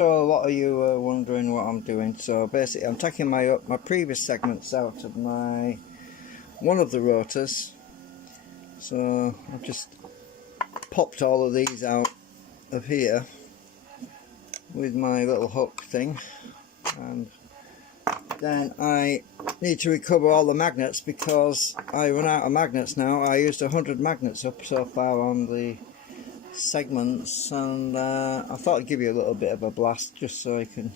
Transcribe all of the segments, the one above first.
So a lot of you are wondering what I'm doing. So basically I'm taking my previous segments out of one of the rotors. So I've just popped all of these out of here with my little hook thing, and then I need to recover all the magnets because I run out of magnets now. I used 100 magnets up so far on the segments, and I thought I'd give you a little bit of a blast just so I can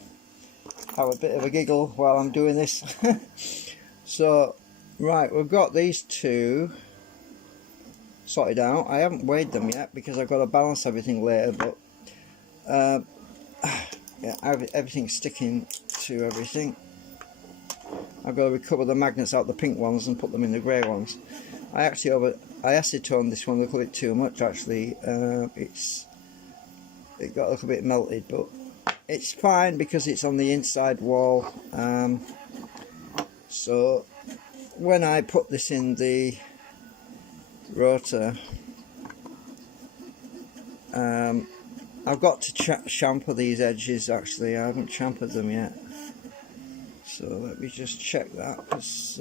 have a bit of a giggle while I'm doing this. So right, we've got these two sorted out. I haven't weighed them yet because I've got to balance everything later, but yeah, everything's sticking to everything. I've got to recover the magnets out the pink ones and put them in the grey ones. I acetoned this one a little bit too much actually. It got a little bit melted, but it's fine because it's on the inside wall. So when I put this in the rotor, I've got to chamfer these edges. Actually, I haven't chamfered them yet, so let me just check that, because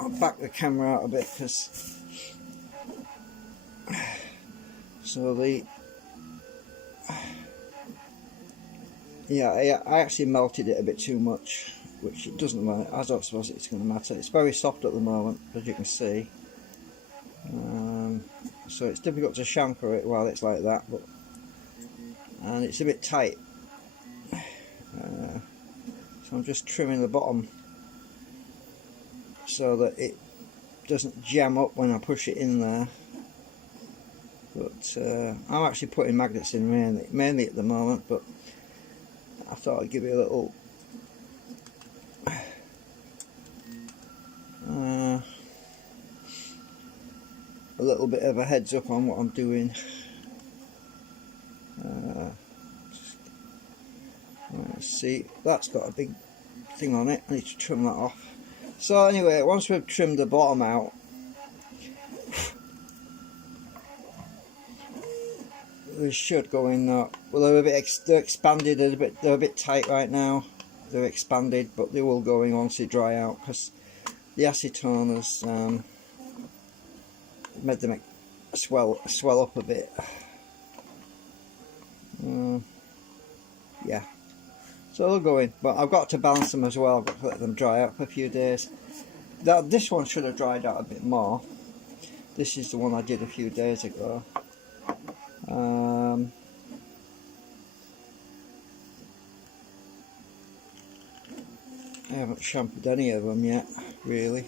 I'll back the camera out a bit, because I actually melted it a bit too much, which it doesn't matter. I don't suppose it's going to matter. It's very soft at the moment, as you can see, so it's difficult to chamfer it while it's like that, and it's a bit tight, so I'm just trimming the bottom so that it doesn't jam up when I push it in there. But I'm actually putting magnets in mainly at the moment, but I thought I'd give you a little bit of a heads up on what I'm doing. Let's see, that's got a big thing on it. I need to trim that off. So anyway, once we've trimmed the bottom out, we should go in that. Well, they're expanded a little bit. They're a bit tight right now. They're expanded, but they will go in once they dry out, because the acetone has made them swell up a bit. Yeah, so they'll go in, but I've got to balance them as well. I've got to let them dry out for a few days. This one should have dried out a bit more. This is the one I did a few days ago. I haven't shampooed any of them yet, really.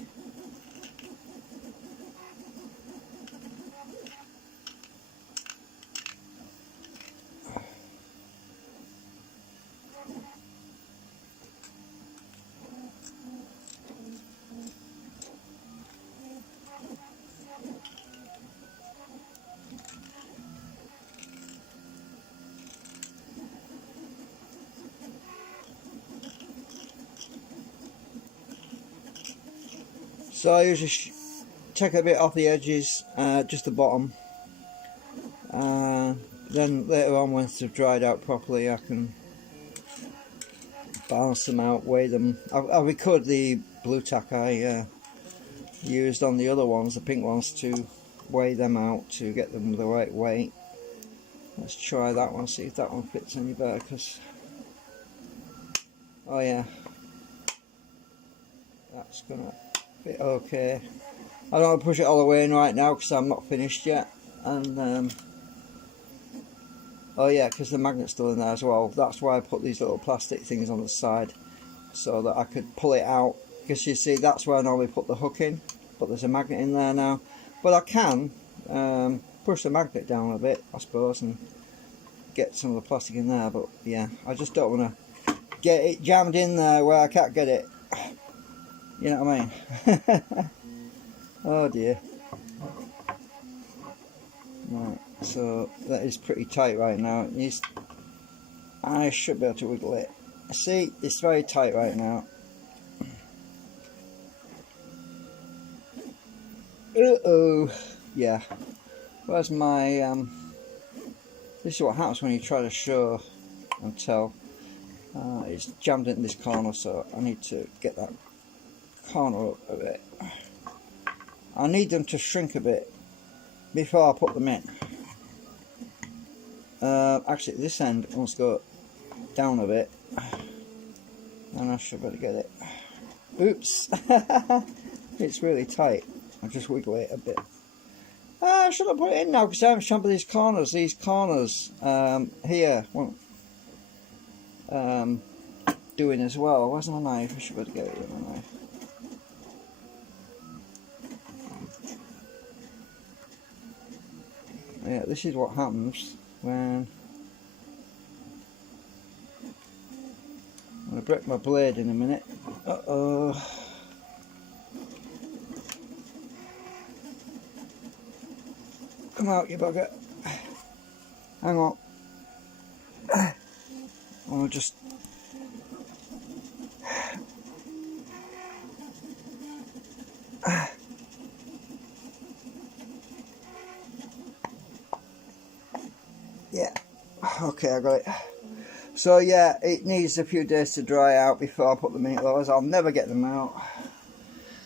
So I usually take a bit off the edges, just the bottom. Then later on, once they've dried out properly, I can balance them out, weigh them. I'll record the blue tack I used on the other ones, the pink ones, to weigh them out to get them the right weight. Let's try that one, see if that one fits any better, because oh yeah, that's gonna fit okay. I don't want to push it all the way in right now because I'm not finished yet, and oh yeah, because the magnet's still in there as well. That's why I put these little plastic things on the side, so that I could pull it out, because you see that's where I normally put the hook in, but there's a magnet in there now. But I can push the magnet down a bit, I suppose, and get some of the plastic in there, but yeah, I just don't want to get it jammed in there where I can't get it. You know what I mean? Oh dear. Right, so that is pretty tight right now. I should be able to wiggle it. See, it's very tight right now. Uh-oh. Yeah. Where's my This is what happens when you try to show and tell. It's jammed in this corner, so I need to get that corner up a bit. I need them to shrink a bit before I put them in. Actually, this end must go down a bit, and I should better get it. Oops! It's really tight. I'll just wiggle it a bit. I should have put it in now because I haven't shambled these corners. These corners here want doing as well. Where's my knife? I should better get it with my knife. Yeah, this is what happens when I'm going to break my blade in a minute. Come out, you bugger. Hang on. I'll just... Yeah. Okay, I got it. So yeah, it needs a few days to dry out before I put them in, otherwise I'll never get them out.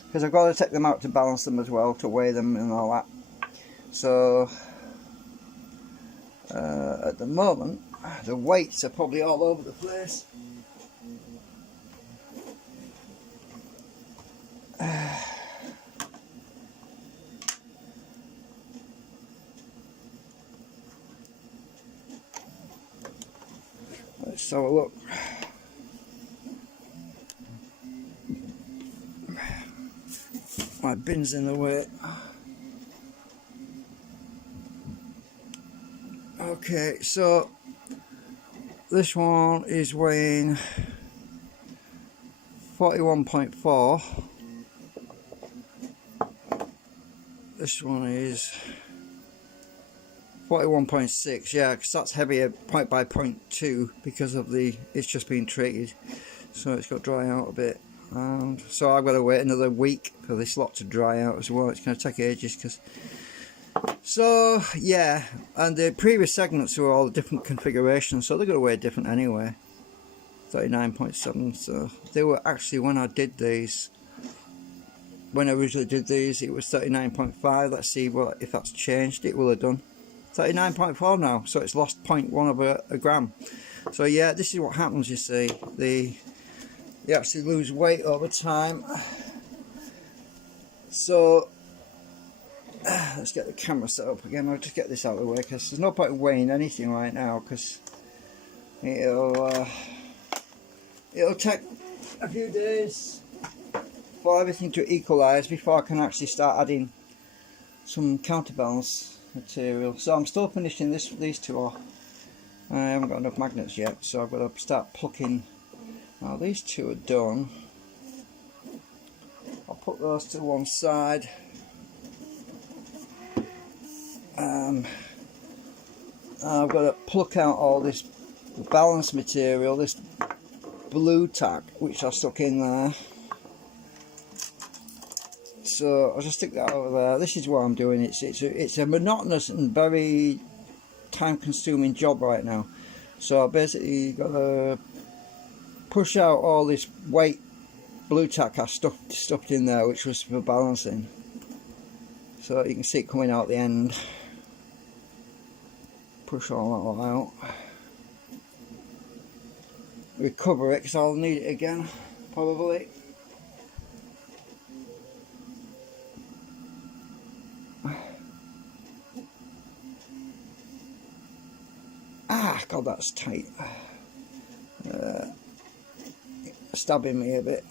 Because I've got to take them out to balance them as well, to weigh them and all that. So at the moment the weights are probably all over the place. Let's have a look. My bin's in the way. Okay, so this one is weighing 41.4. This one is 41.6. Yeah, because that's heavier point by 0.2 because of the, it's just been treated, so it's got to dry out a bit. And so I've got to wait another week for this lot to dry out as well. It's going to take ages because... So yeah, and the previous segments were all different configurations, so they're going to weigh different anyway. 39.7. So they were actually, when I did these, when I originally did these, it was 39.5. Let's see what if that's changed. It will have done. 39.4 now, so it's lost 0.1 of a gram. So yeah, this is what happens. You see, they actually lose weight over time. So let's get the camera set up again. I'll just get this out of the way because there's no point in weighing anything right now because it'll take a few days for everything to equalise before I can actually start adding some counterbalance material. So I'm still finishing these two off. I haven't got enough magnets yet, so I've got to start plucking. Now these two are done. I'll put those to one side. I've got to pluck out all this balance material, this blue tack which I stuck in there. So I'll just stick that over there. This is what I'm doing. It's a monotonous and very time-consuming job right now. So I basically got to push out all this weight blue tack I stuffed in there, which was for balancing. So you can see it coming out the end. Push all that out. Recover it because I'll need it again, probably. Ah, God, that's tight. Stabbing me a bit.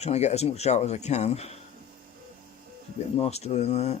Trying to get as much out as I can. A bit more still in there.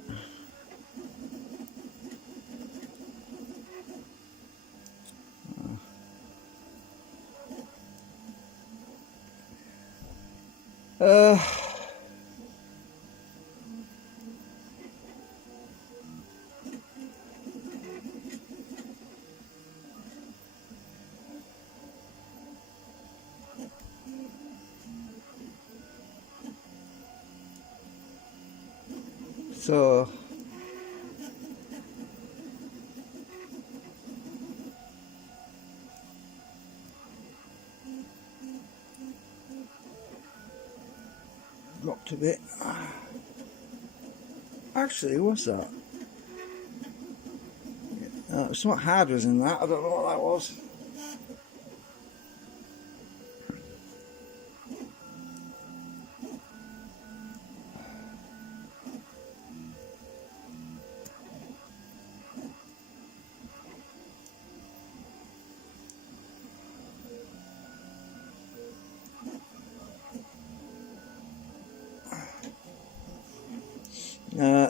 So dropped a bit. Actually, what's that? Something hard was in that. I don't know what that was.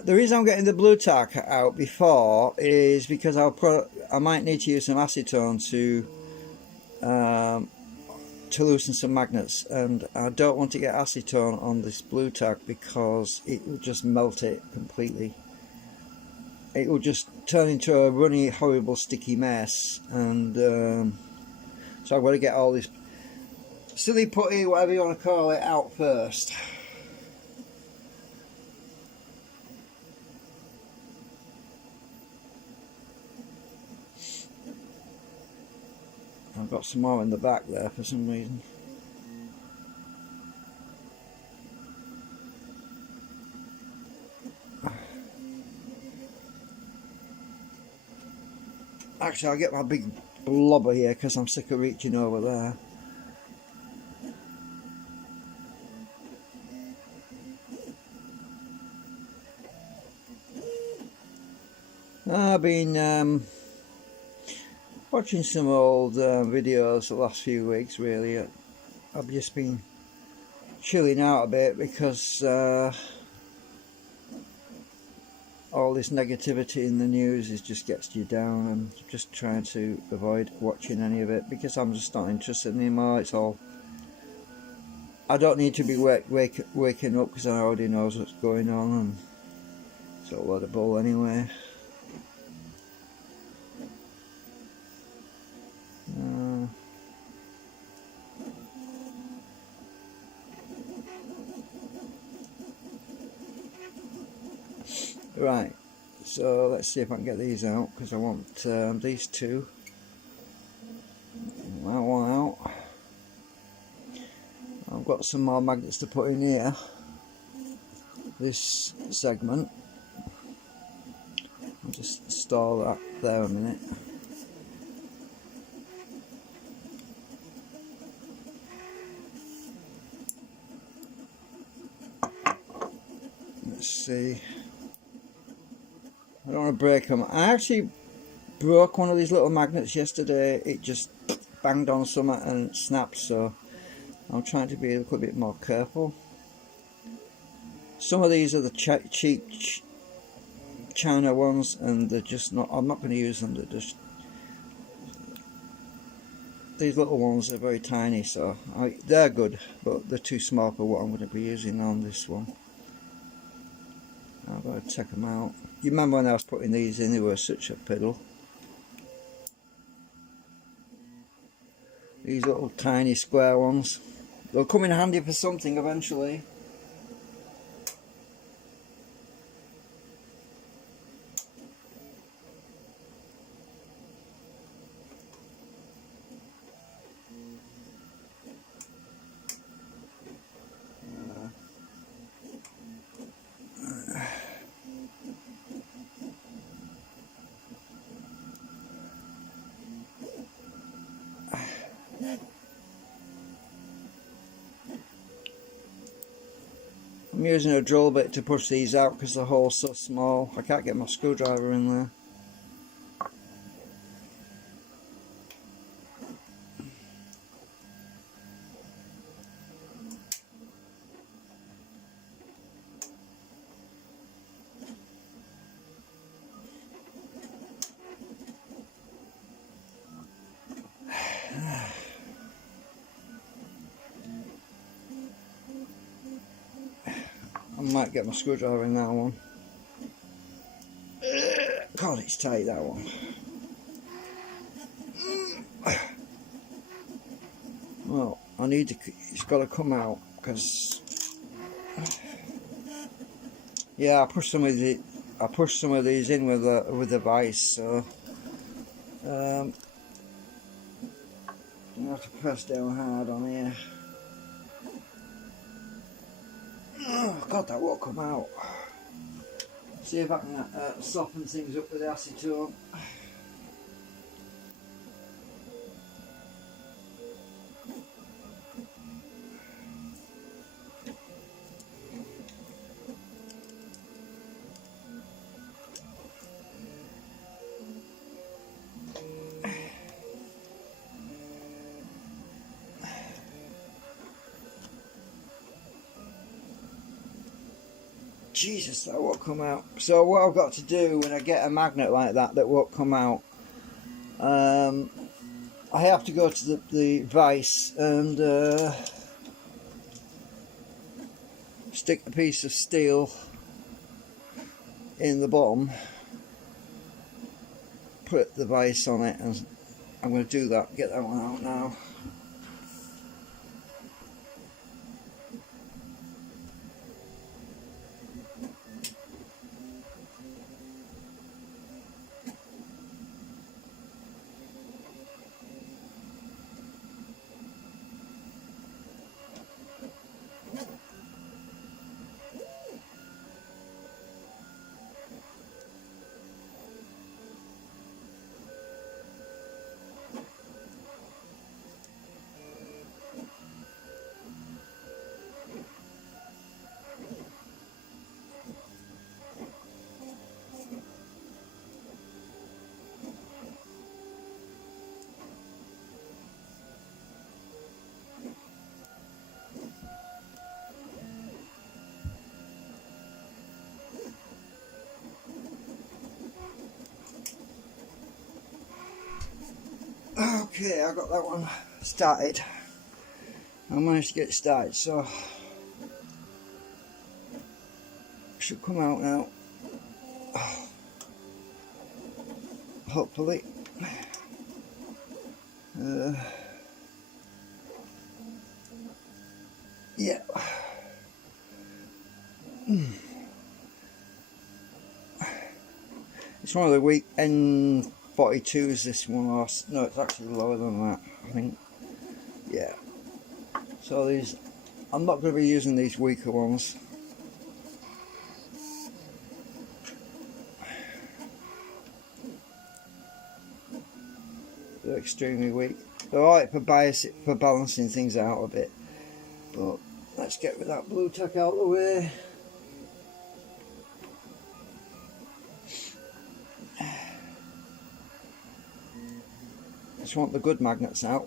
The reason I'm getting the blue tack out before is because I might need to use some acetone to loosen some magnets, and I don't want to get acetone on this blue tack because it will just melt it completely. It will just turn into a runny, horrible, sticky mess, and so I've got to get all this silly putty, whatever you want to call it, out first. I've got some more in the back there for some reason. Actually, I'll get my big blobber here because I'm sick of reaching over there. I've been watching some old videos the last few weeks. Really, I've just been chilling out a bit because all this negativity in the news just gets you down, and just trying to avoid watching any of it because I'm just not interested anymore. It's all, I don't need to be waking up because I already knows what's going on, and it's all a lot of bull anyway. Right, so let's see if I can get these out because I want these two. That one out. I've got some more magnets to put in here. This segment. I'll just install that there a minute. Let's see. I don't want to break them. I actually broke one of these little magnets yesterday. It just banged on something and snapped, so I'm trying to be a little bit more careful. Some of these are the cheap China ones, and they're just not, I'm not going to use them. They're just, these little ones are very tiny, so they're good, but they're too small for what I'm going to be using on this one. I've got to check them out. You remember when I was putting these in, they were such a piddle. These little tiny square ones. They'll come in handy for something eventually. I'm using a drill bit to push these out because the hole's so small. I can't get my screwdriver in there. I might get my screwdriver in that one. God, it's tight, that one. Well, I need to, it's got to come out because Yeah, I pushed some of these in with the vice, so you have to press down hard on here. Oh God, that won't come out. See if I can soften things up with the acetone. Jesus, that won't come out. So what I've got to do when I get a magnet like that won't come out, I have to go to the vise and stick a piece of steel in the bottom, put the vise on it, and I'm going to do that, get that one out now. Okay, I got that one started. I managed to get it started, so it should come out now. Hopefully. Yeah. It's one of the weak N42s, this one, or no, it's actually lower than that, I think. Yeah. So these, I'm not going to be using these weaker ones. They're extremely weak. They're alright for balancing things out a bit. But let's get with that blue tack out of the way. Just want the good magnets out.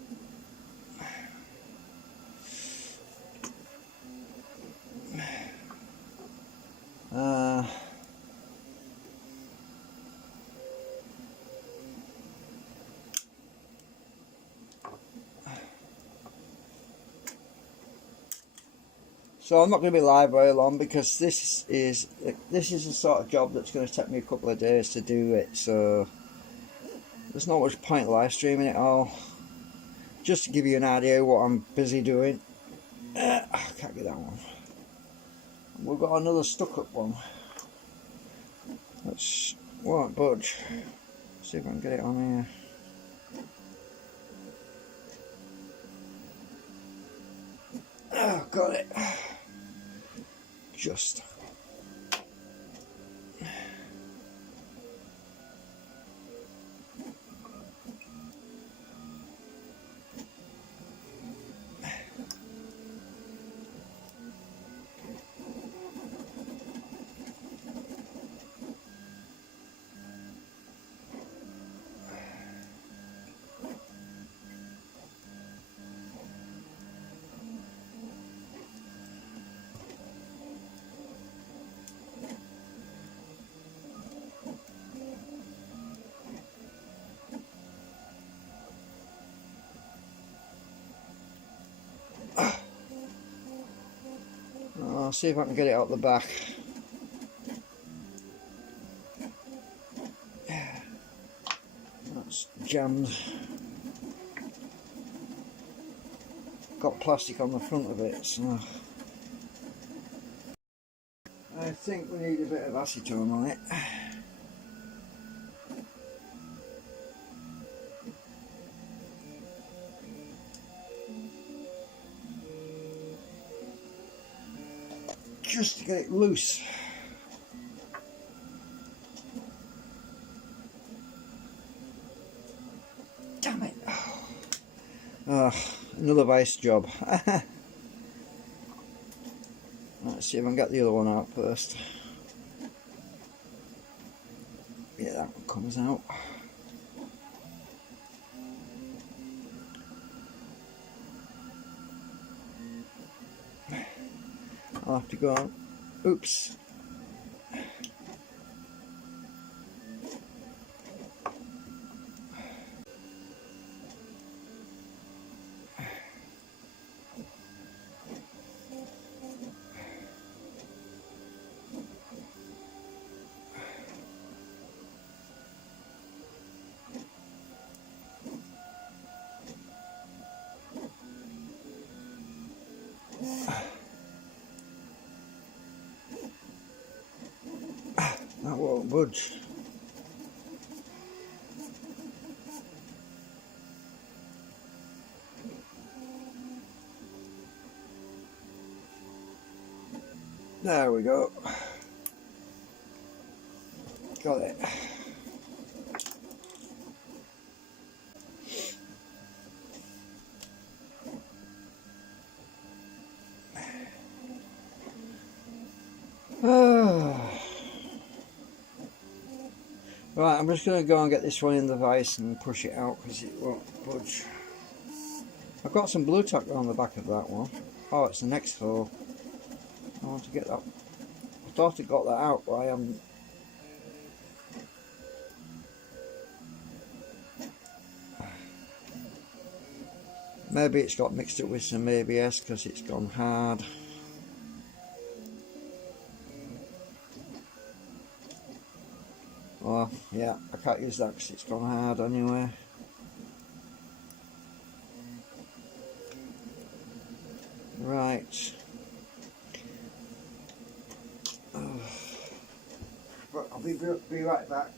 So I'm not going to be live very long because this is the sort of job that's going to take me a couple of days to do it. So there's not much point live streaming it all. Just to give you an idea what I'm busy doing. I can't get that one. We've got another stuck up one. That's won't budge. See if I can get it on here. Oh, got it. Just. I'll see if I can get it out the back. That's jammed. Got plastic on the front of it, so. I think we need a bit of acetone on it. Just to get it loose. Damn it. Oh, another vice job. Let's see if I can get the other one out first. Yeah, that one comes out. I'll have to go on. Oops. That won't budge. There we go. Got it. Right, I'm just going to go and get this one in the vise and push it out because it won't budge. I've got some blue tack on the back of that one. Oh, it's the next hole. I want to get that. I thought I got that out, but I haven't. Maybe it's got mixed up with some ABS because it's gone hard. Oh, yeah, I can't use that because it's gone hard anyway. Right. But I'll be right back.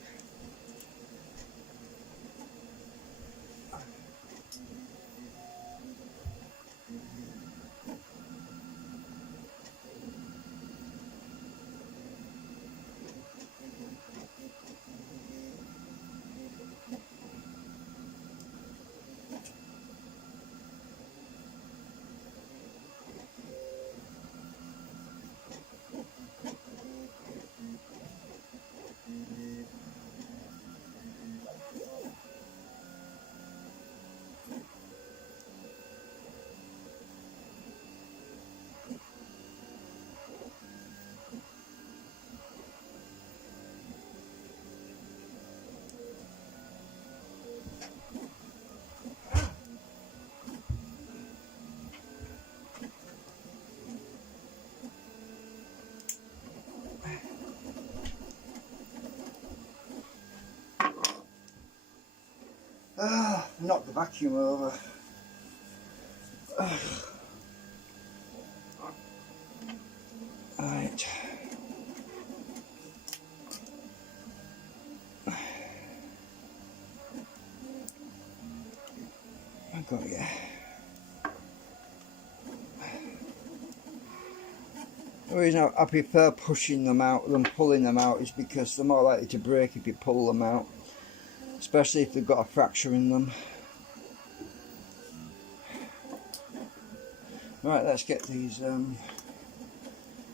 Knock the vacuum over. Right. I got you. The reason I prefer pushing them out than pulling them out is because they're more likely to break if you pull them out, especially if they've got a fracture in them. Right, let's get these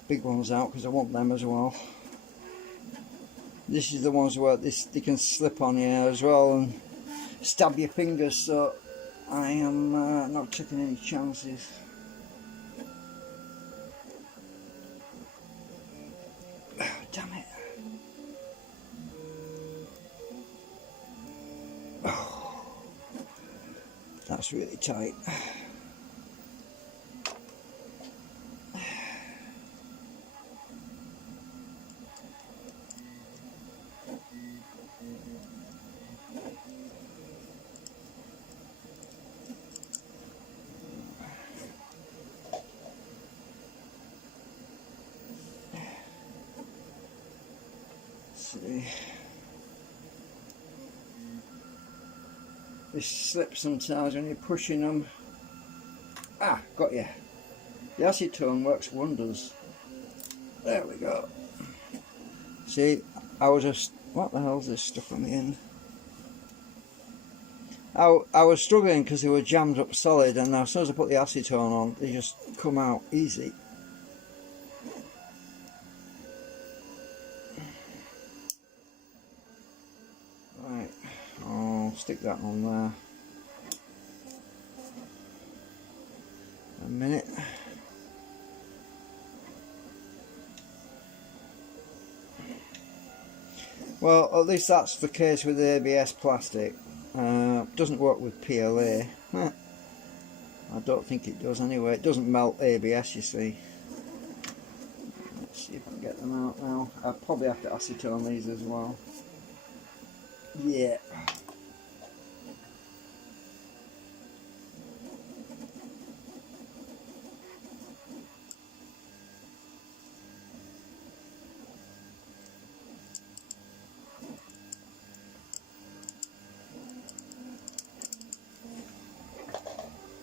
big ones out because I want them as well. This is the ones where they can slip on here as well and stab your fingers, so I am not taking any chances. Damn it. Oh, that's really tight. see. They slip sometimes when you're pushing them. Ah, got you. The acetone works wonders. There we go. See, I was just... What the hell's this stuff on the end? I was struggling because they were jammed up solid, and as soon as I put the acetone on, they just come out easy. Right, I'll stick that on there. A minute. Well, at least that's the case with the ABS plastic. Doesn't work with PLA. I don't think it does anyway. It doesn't melt ABS, you see. Let's see if I can get them out now. I'll probably have to acetone these as well. Yeah.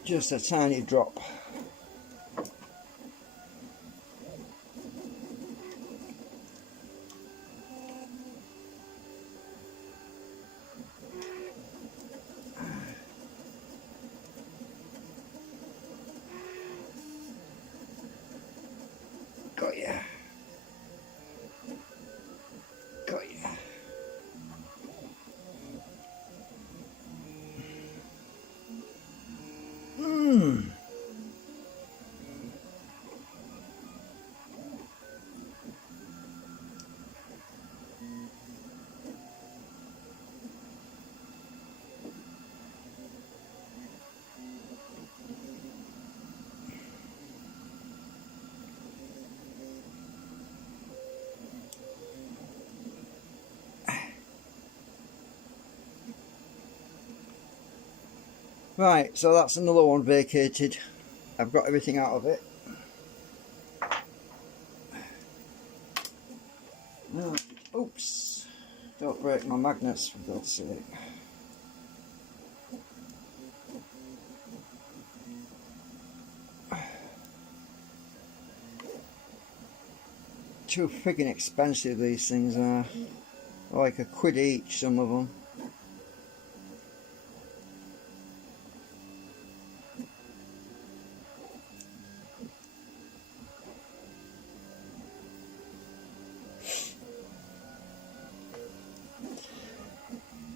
Just a tiny drop. Got ya. Got ya. Right, so that's another one vacated. I've got everything out of it. No, oops, don't break my magnets for God's sake. Too friggin' expensive these things are. Like £1 each, some of them.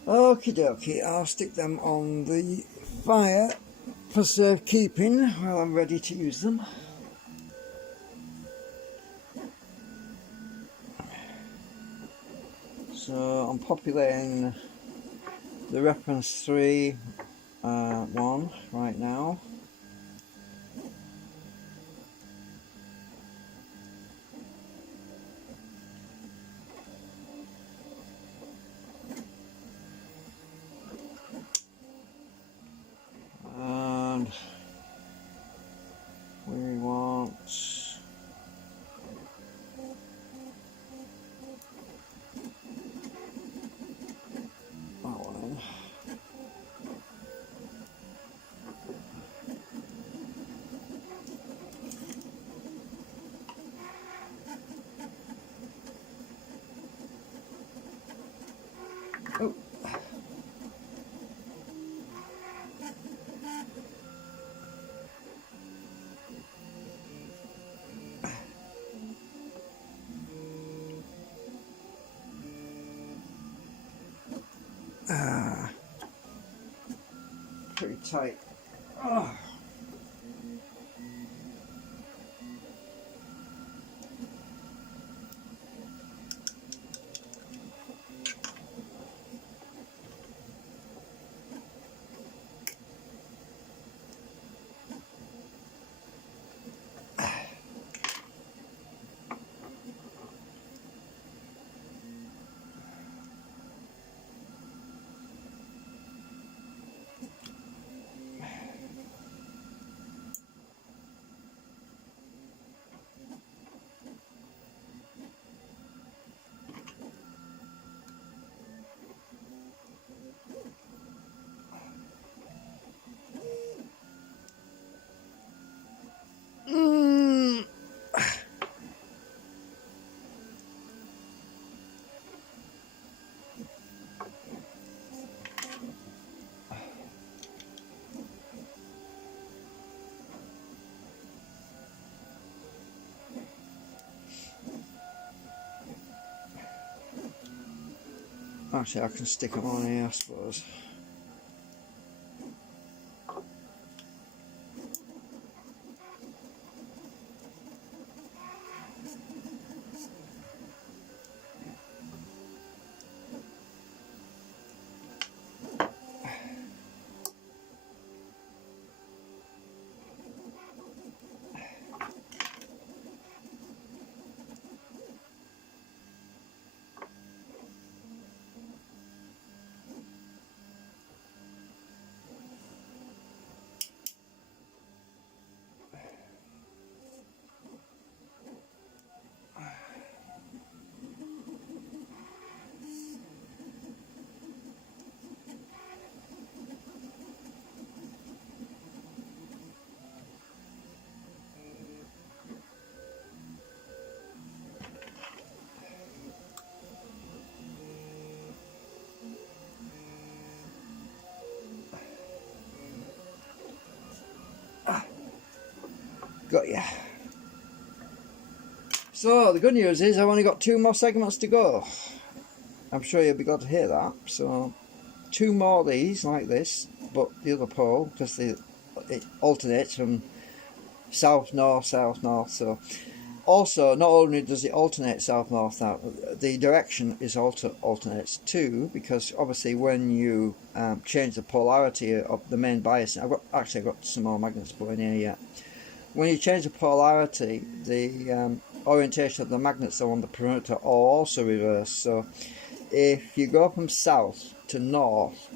Okie dokie, I'll stick them on the fire for safekeeping while I'm ready to use them. So I'm populating the reference 3 one right now. And we want that one. Oh. Pretty tight. Oh. Actually, I can stick them on here, I suppose. Got ya. So the good news is I've only got 2 more segments to go. I'm sure you'll be glad to hear that. So 2 more of these like this, but the other pole, because it alternates from south north south north. So also, not only does it alternate south north south, the direction is also alternates too, because obviously when you change the polarity of the main bias, I've got some more magnets put in here yet. When you change the polarity, the orientation of the magnets on the perimeter are also reversed. So if you go from south to north,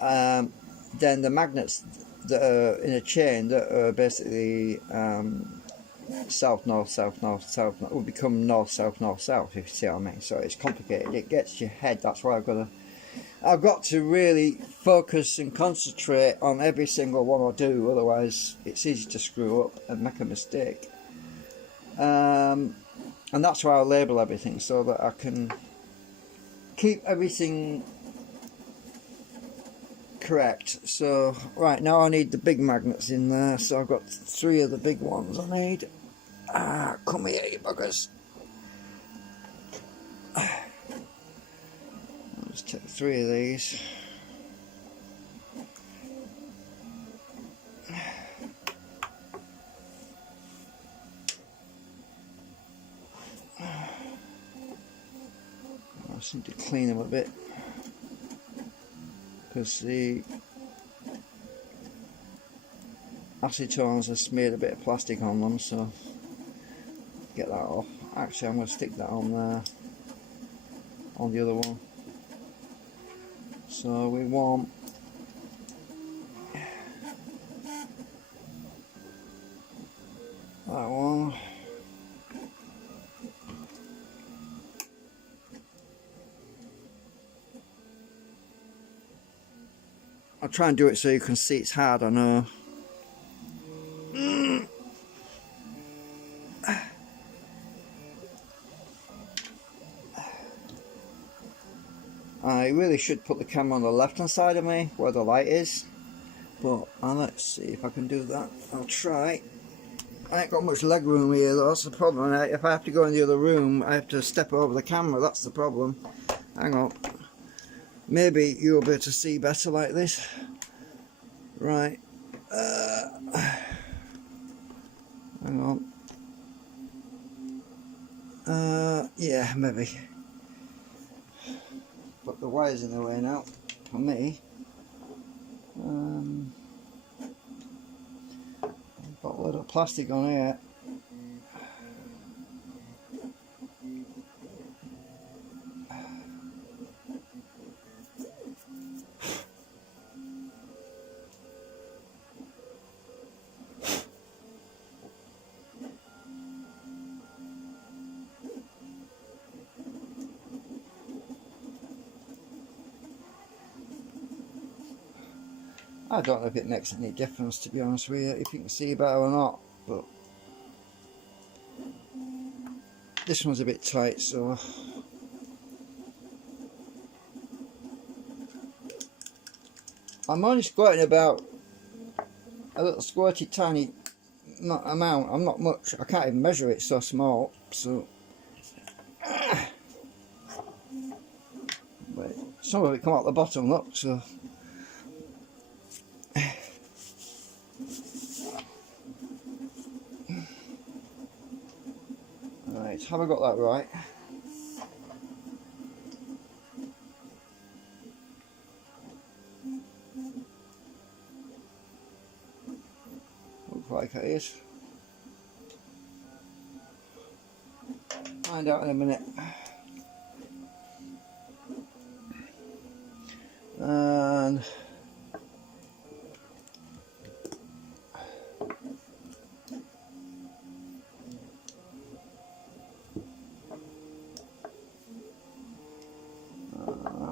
then the magnets that are in a chain that are basically south north south north south north will become north south north south, if you see what I mean. So it's complicated. It gets your head. That's why I've got to really focus and concentrate on every single one I do, otherwise it's easy to screw up and make a mistake. And that's why I label everything, so that I can keep everything correct. So right now I need the big magnets in there, so I've got 3 of the big ones I need. Come here, you buggers. Let's take 3 of these. I just need to clean them a bit, because the acetones have smeared a bit of plastic on them, so get that off. Actually, I'm going to stick that on there, on the other one. So we want that one. I'll try and do it so you can see it's hard, I know. I really should put the camera on the left hand side of me where the light is, but let's see if I can do that. I'll try. I ain't got much leg room here though, that's the problem. If I have to go in the other room I have to step over the camera, that's the problem. Hang on, maybe you'll be able to see better like this. Right, hang on. Yeah, maybe. But the wire's in the way now, for me. Got a little plastic on here. I don't know if it makes any difference, to be honest with you, if you can see better or not, but this one's a bit tight, so I'm only squirting about a little squirty tiny amount. I'm not much, I can't even measure it, it's so small. So but some of it come out the bottom, look, so right, have I got that right? Looks like it is. Find out in a minute. And that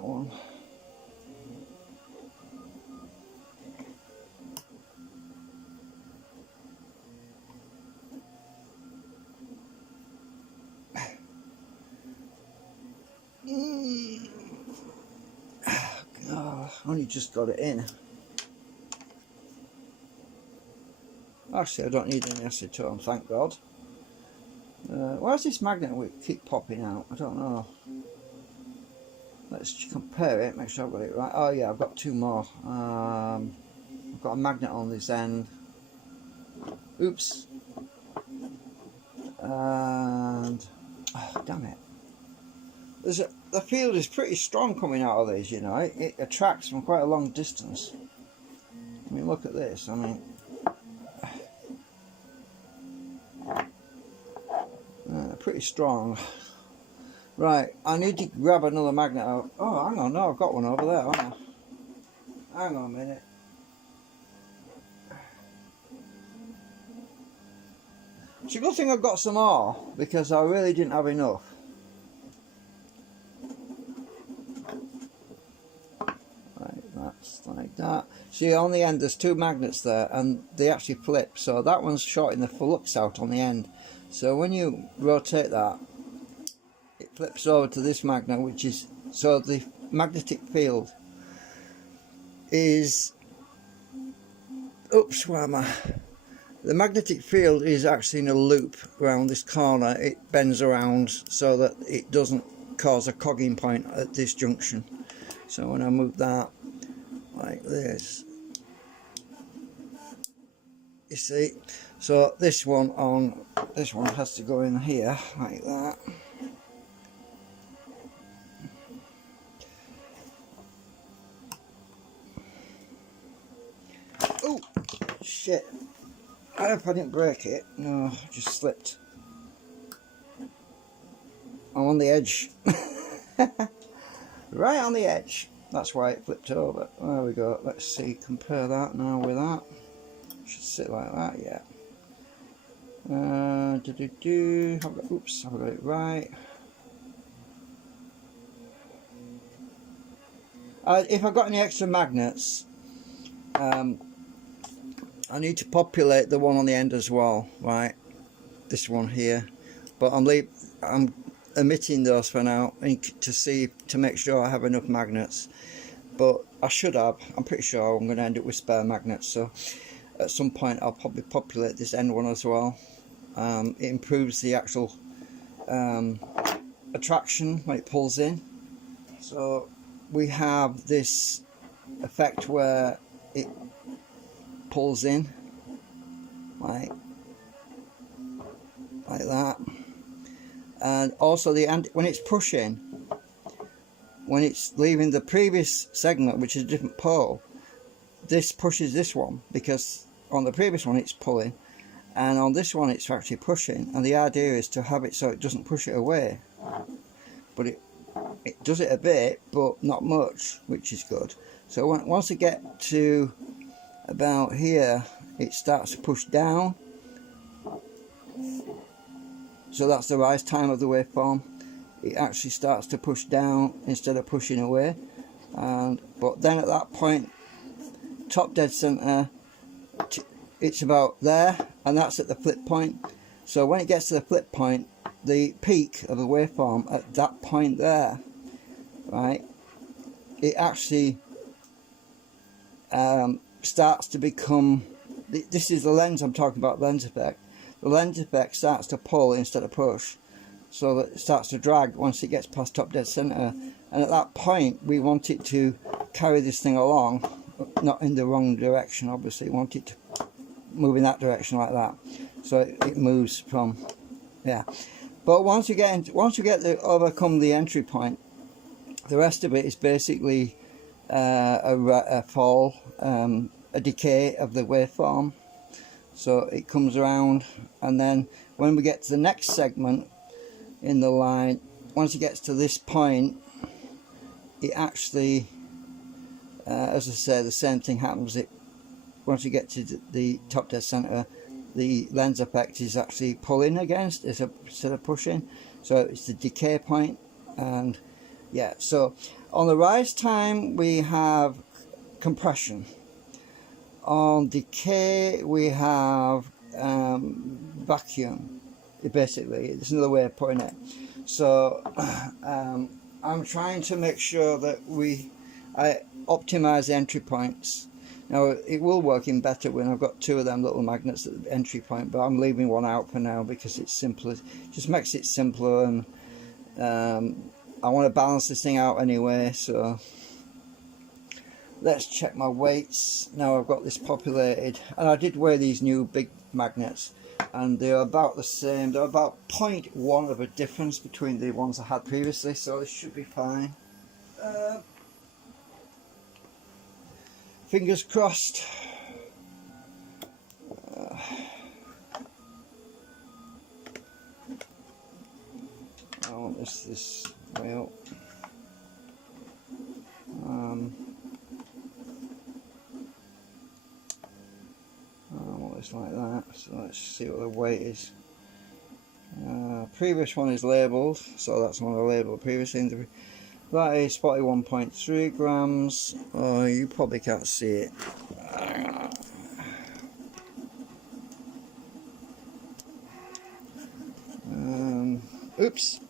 one. Oh, only just got it in. Actually, I don't need any acetone, thank God. Where's this magnet we keep popping out? I don't know. Let's compare it, make sure I've got it right. Oh yeah, I've got two more. I've got a magnet on this end. Oops. And oh, damn it. The field is pretty strong coming out of these, you know. It attracts from quite a long distance. I mean, look at this. I mean, pretty strong. Right, I need to grab another magnet out. Oh, hang on, no, I've got one over there, haven't I? Hang on a minute. It's a good thing I've got some more, because I really didn't have enough. Like that. See, on the end there's two magnets there and they actually flip, so that one's shorting the flux out on the end. So when you rotate that, it flips over to this magnet, which is, so the magnetic field is, oops, where am I? The magnetic field is actually in a loop around this corner. It bends around so that it doesn't cause a cogging point at this junction. So when I move that like this, you see, so this one has to go in here like that. Oh shit, I hope I didn't break it. No, I just slipped. I'm on the edge. Right on the edge. That's why it flipped over. There we go. Let's see, compare that now with that. Should sit like that, yeah. Oops, have I got it right? If I've got any extra magnets, I need to populate the one on the end as well, right? This one here. But I'm omitting those for now to make sure I have enough magnets. But I should have. I'm pretty sure I'm going to end up with spare magnets, so at some point I'll probably populate this end one as well. It improves the actual attraction when it pulls in. So we have this effect where it pulls in like that, and also when it's pushing, when it's leaving the previous segment, which is a different pole, this pushes this one, because on the previous one it's pulling and on this one it's actually pushing, and the idea is to have it so it doesn't push it away, but it does it a bit but not much, which is good. So once it gets to about here, it starts to push down, so that's the rise time of the waveform. It actually starts to push down instead of pushing away, but then at that point, top dead center, it's about there, and that's at the flip point. So when it gets to the flip point, the peak of the waveform at that point there, right, it actually starts to become, this is the lens I'm talking about, lens effect. The lens effect starts to pull instead of push. so that it starts to drag once it gets past top dead center. And at that point we want it to carry this thing along, not in the wrong direction obviously. We want it to move in that direction like that, so it moves from, yeah. But once you get to overcome the entry point, the rest of it is basically a fall, a decay of the waveform. So it comes around, and then when we get to the next segment in the line, once it gets to this point, it actually, as I say, the same thing happens. Once you get to the top dead center, the lens effect is actually pulling against instead of pushing, so it's the decay point. And yeah, so on the rise time we have compression, on decay we have vacuum. Basically, it's another way of putting it. So I'm trying to make sure that I optimize the entry points. Now it will work in better when I've got two of them little magnets at the entry point, but I'm leaving one out for now because it's simpler. Just makes it simpler, and I want to balance this thing out anyway. So let's check my weights. Now I've got this populated, and I did weigh these new big magnets, and they're about the same. They're about 0.1 of a difference between the ones I had previously, so this should be fine. Fingers crossed. I want this way up. I want this like that. So let's see what the weight is. Previous one is labelled, so that's one I labelled previously. That is 41.3 grams. Oh, you probably can't see it. Oops.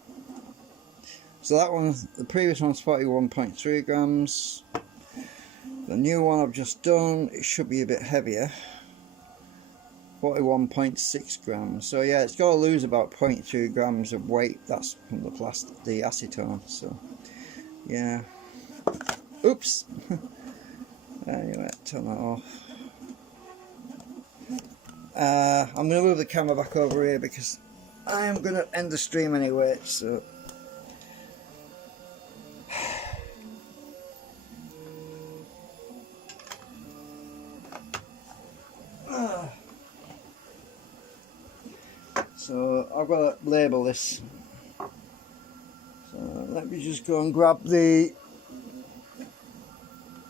So that one, the previous one's 41.3 grams. The new one I've just done, it should be a bit heavier. 41.6 grams. So yeah, it's got to lose about 0.2 grams of weight. That's from the acetone. So yeah. Oops. Anyway, turn that off. I'm going to move the camera back over here because I am going to end the stream anyway. So so I've got to label this. So let me just go and grab the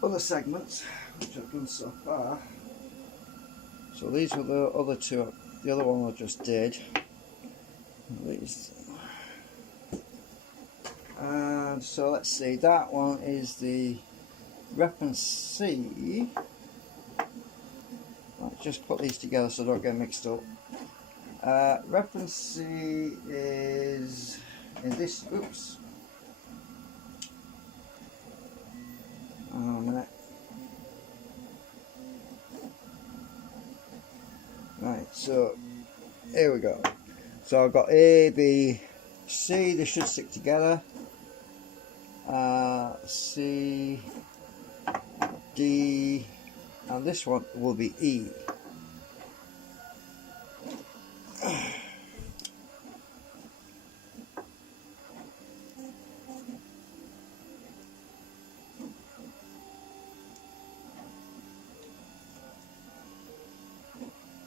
other segments which I've done so far. So these were the other two, the other one I just did. These. And so let's see, that one is the reference C. Let's just put these together so I don't get mixed up. Reference C is in this, oops. Oh, a minute. Right, so here we go. So I've got A, B, C, they should stick together. C, D, and this one will be E.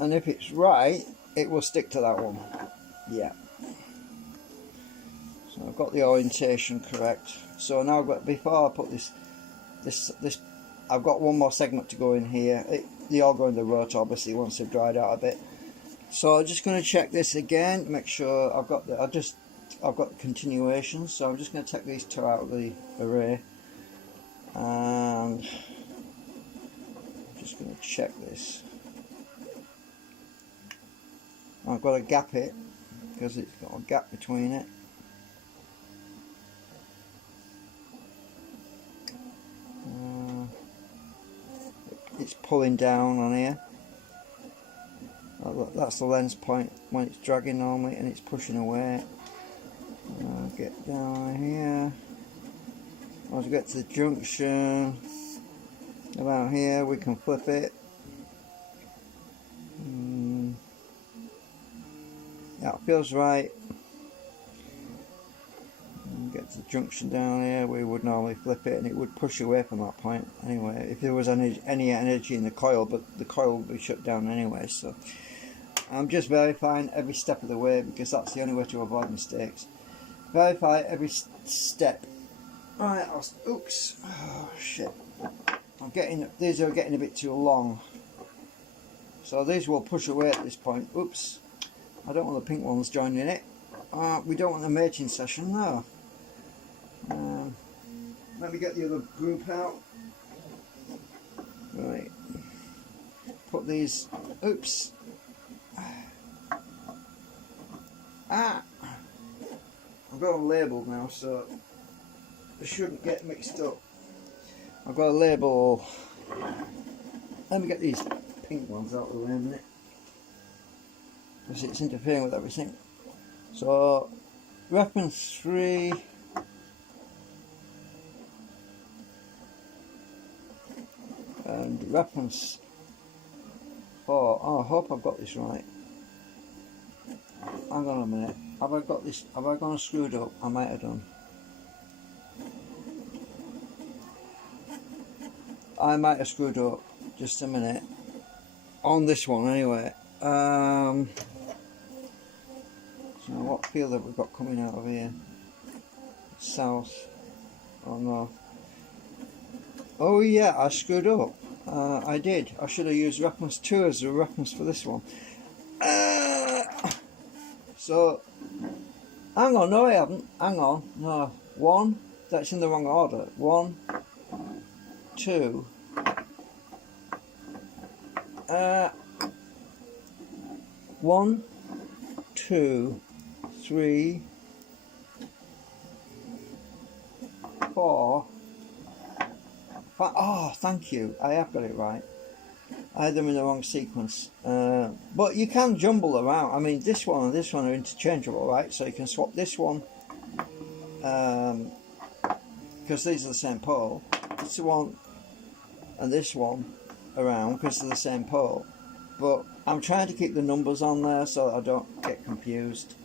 And if it's right, it will stick to that one. Yeah. So I've got the orientation correct. So now I've got, before I put this, I've got one more segment to go in here. They all go in the rotor obviously once they've dried out a bit. So I'm just going to check this again, make sure I've got the, I've got the continuation. So I'm just going to take these two out of the array, and I'm just going to check this. I've got to gap it because it's got a gap between it. It's pulling down on here. That's the lens point when it's dragging normally, and it's pushing away. get down here. Once we get to the junction, about here, we can flip it. That feels right. Get to the junction down here, we would normally flip it and it would push away from that point anyway, if there was any energy in the coil, but the coil would be shut down anyway. So I'm just verifying every step of the way, because that's the only way to avoid mistakes. Verify every step. Right, oops, oh shit, these are getting a bit too long, so these will push away at this point. Oops, I don't want the pink ones joining it. We don't want the mating session, no. Let me get the other group out. Right, put these, oops, I've got them labelled now, so they shouldn't get mixed up. I've got a label. Let me get these pink ones out of the way a minute, because it's interfering with everything. So reference 3, and reference 4. Oh, I hope I've got this right. Hang on a minute. Have I got this? Have I gone screwed up? I might have done. I might have screwed up. Just a minute. On this one, anyway. So what field have we got coming out of here? South. Oh no. Oh yeah, I screwed up. I did. I should have used reference 2 as a reference for this one. So, hang on, no I haven't. Hang on, no. 1, that's in the wrong order. 1, 2. 1, 2, 3, 4, 5. Oh, thank you. I have got it right. I had them in the wrong sequence. But you can jumble around. I mean, this one and this one are interchangeable, right? So you can swap this one, because these are the same pole. This one and this one around because they're the same pole. But I'm trying to keep the numbers on there so that I don't get confused.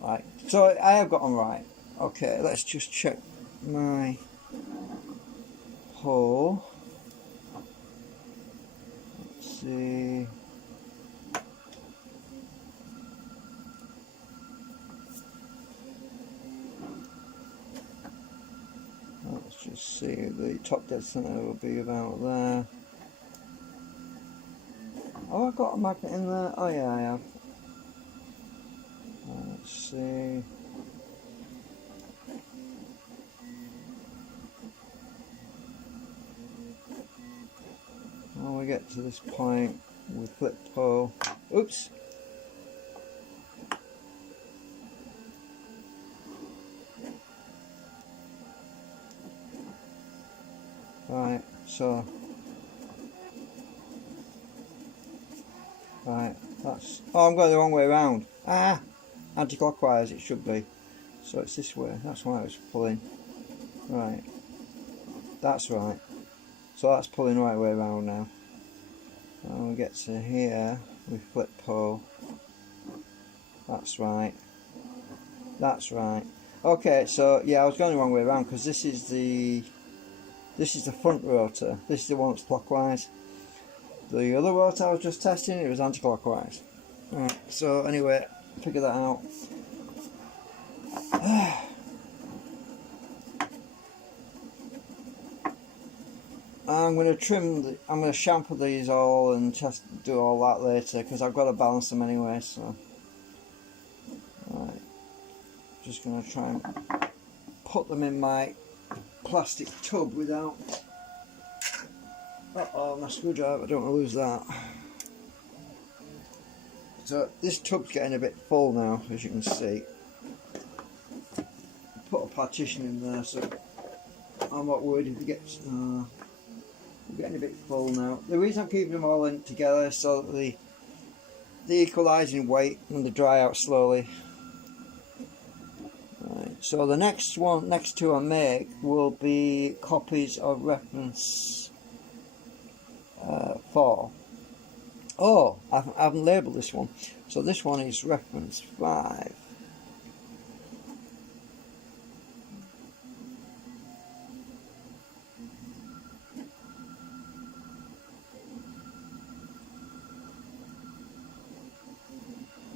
Right, so I have got them right. Okay, let's just check my pole. Let's see. Let's just see, the top dead center will be about there. Oh, I've got a magnet in there. Oh yeah, I have. Let's see. When we get to this point, we flip the pole. Oops! Right, so. Right, that's. Oh, I'm going the wrong way around. Ah! Anti-clockwise, it should be. So it's this way. That's why I was pulling. Right. That's right. So that's pulling the right way around now. When we get to here, we flip pole. That's right. That's right. Okay, so yeah, I was going the wrong way around because this is the front rotor. This is the one that's clockwise. The other rotor I was just testing, it was anti-clockwise. Right, so anyway, figure that out. I'm going to I'm going to shampoo these all and just do all that later because I've got to balance them anyway. So, right, just going to try and put them in my plastic tub without. Uh-oh, my screwdriver, I don't want to lose that. So this tub's getting a bit full now, as you can see. Put a partition in there, so I'm not worried if it gets. We're getting a bit full now. The reason I'm keeping them all in together is so that they equalise in weight and they dry out slowly. So the next two I make will be copies of reference 4. Oh, I haven't labelled this one. So this one is reference 5.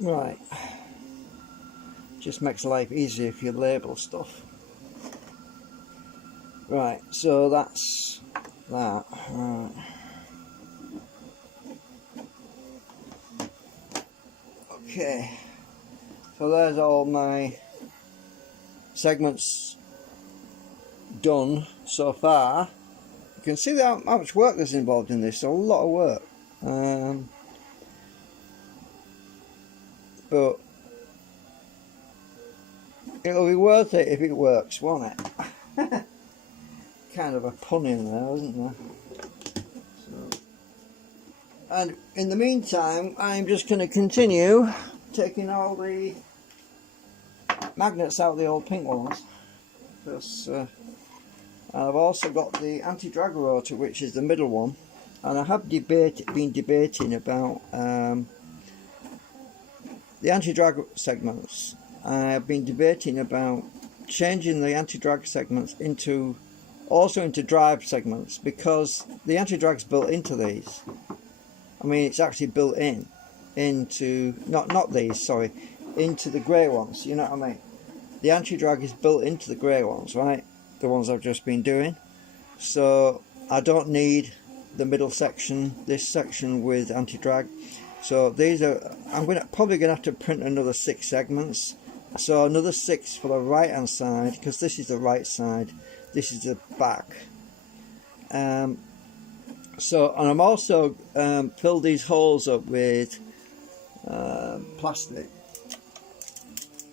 Right. Just makes life easier if you label stuff. Right, so that's that. Right. Okay, so there's all my segments done so far. You can see how much work there's involved in this, a lot of work. But it'll be worth it if it works, won't it? Kind of a pun in there, isn't there? So, and in the meantime, I'm just going to continue taking all the magnets out of the old pink ones. Because I've also got the anti-drag rotor, which is the middle one, and I have been debating about the anti-drag segments. I've been debating about changing the anti-drag segments into drive segments, because the anti-drag's built into these. I mean, it's actually built into not these, sorry, into the grey ones, you know what I mean? The anti-drag is built into the grey ones, right? The ones I've just been doing. So I don't need the middle section, this section with anti-drag. So these are, I'm probably going to have to print another 6 segments. So another 6 for the right hand side, because this is the right side, this is the back. So, and I'm also filled these holes up with plastic.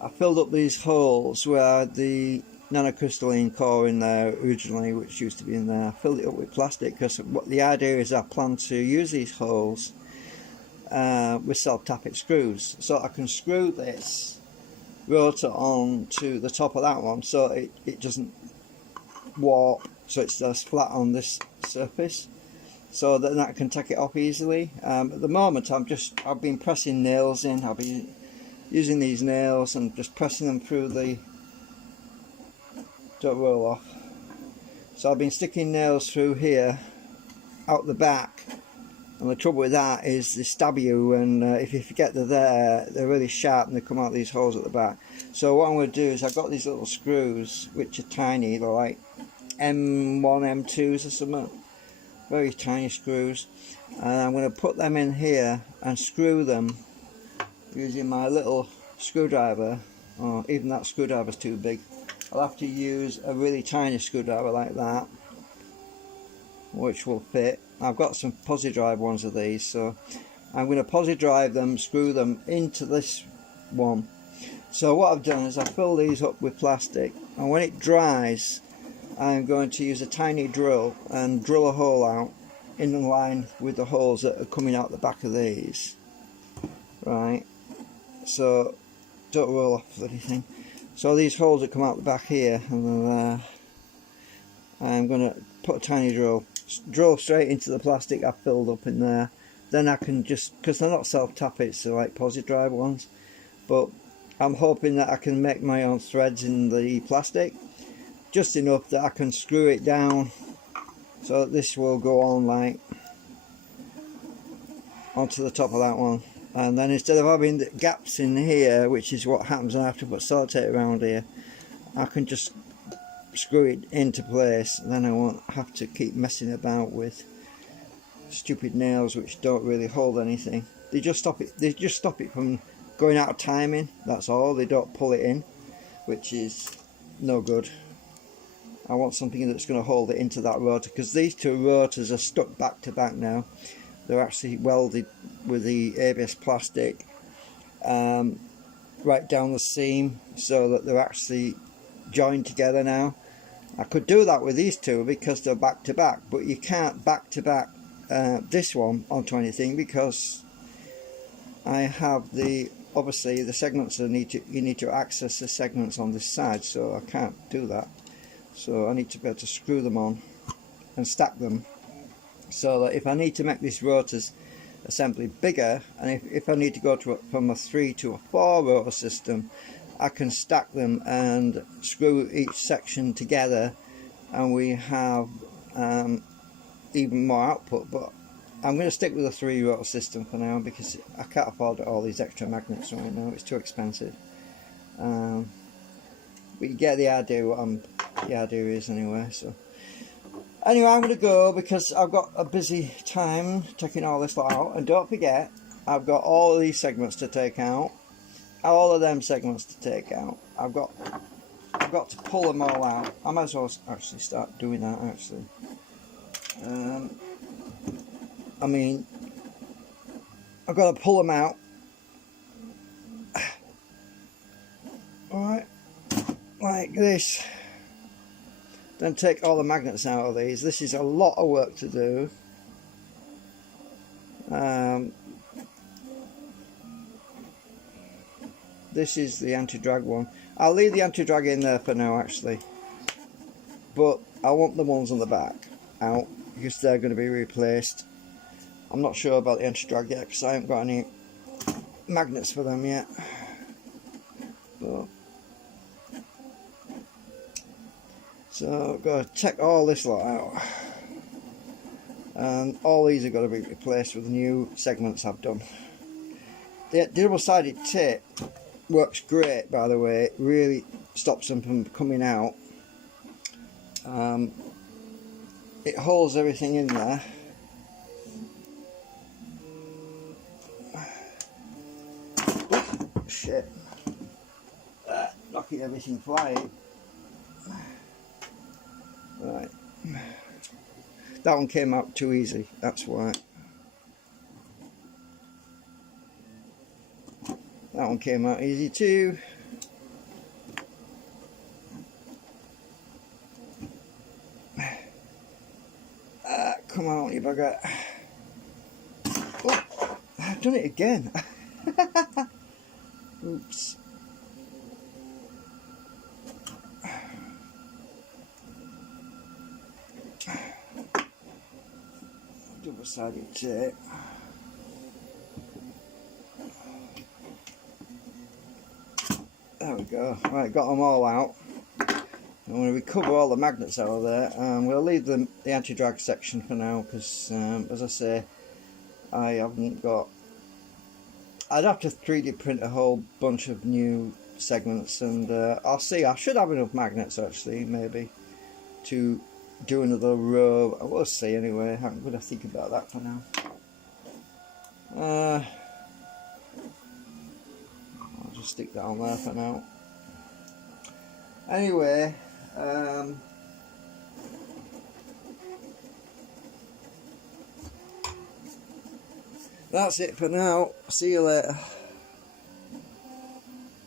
I filled up these holes where the nanocrystalline core in there originally, which used to be in there. I filled it up with plastic because what the idea is, I plan to use these holes with self-tappet screws, so I can screw this rotor on to the top of that one, so it doesn't warp, so it's just flat on this surface, so then I can take it off easily. At the moment I've been pressing nails in. I've been using these nails and just pressing them through the, don't roll off. So I've been sticking nails through here out the back, and the trouble with that is they stab you, and if you forget they're really sharp and they come out these holes at the back. So what I'm going to do is, I've got these little screws which are tiny, they're like M1, M2s or something, very tiny screws, and I'm going to put them in here and screw them using my little screwdriver. Or even that screwdriver's too big. I'll have to use a really tiny screwdriver like that, which will fit. I've got some posi drive ones of these, so I'm going to posi drive them, screw them into this one. So what I've done is I fill these up with plastic, and when it dries I'm going to use a tiny drill and drill a hole out in line with the holes that are coming out the back of these. Right, so don't roll off anything. So these holes that come out the back here and then there, I'm going to put a tiny drill straight into the plastic I've filled up in there. Then I can just, because they're not self-tappets, they're like posi drive ones, but I'm hoping that I can make my own threads in the plastic, just enough that I can screw it down so that this will go on like onto the top of that one. And then instead of having the gaps in here, which is what happens when I have to put sellotape around here, I can just screw it into place, and then I won't have to keep messing about with stupid nails which don't really hold anything. They just stop it from going out of timing, that's all. They don't pull it in, which is no good. I want something that's going to hold it into that rotor, because these two rotors are stuck back to back now. They're actually welded with the ABS plastic right down the seam, so that they're actually joined together now. I could do that with these two because they're back to back, but you can't back to back this one onto anything, because I have the, obviously the segments you need to access the segments on this side, so I can't do that. So I need to be able to screw them on and stack them, so that if I need to make this rotor's assembly bigger, and if I need to go from a 3 to a 4 rotor system, I can stack them and screw each section together, and we have even more output. But I'm going to stick with a 3 rotor system for now, because I can't afford all these extra magnets right now, it's too expensive. But you get the idea what the idea is anyway. So anyway, I'm going to go because I've got a busy time taking all this lot out. And don't forget, I've got all of these segments to take out, all of them segments to take out. I've got to pull them all out. I might as well actually start doing that actually. I mean, I've got to pull them out. Alright, like this. Then take all the magnets out of these. This is a lot of work to do. This is the anti-drag one. I'll leave the anti-drag in there for now actually, but I want the ones on the back out because they're going to be replaced. I'm not sure about the anti-drag yet because I haven't got any magnets for them yet. But so I've got to take all this lot out, and all these are going to be replaced with new segments I've done. The double-sided tape works great, by the way. It really stops them from coming out. It holds everything in there. Shit, knocking everything flying. Right, that one came out too easy, that's why. That one came out easy too. Come on, you bugger. Oh, I've done it again. Oops. Double-sided tape. There we go. Right, got them all out. I'm going to recover all the magnets out of there. We'll leave the anti-drag section for now because, as I say, I haven't got... I'd have to 3D print a whole bunch of new segments, and I'll see. I should have enough magnets actually, maybe, to do another row. We'll see anyway. I'm going to think about that for now. I'll just stick that on there for now. Anyway, that's it for now. See you later.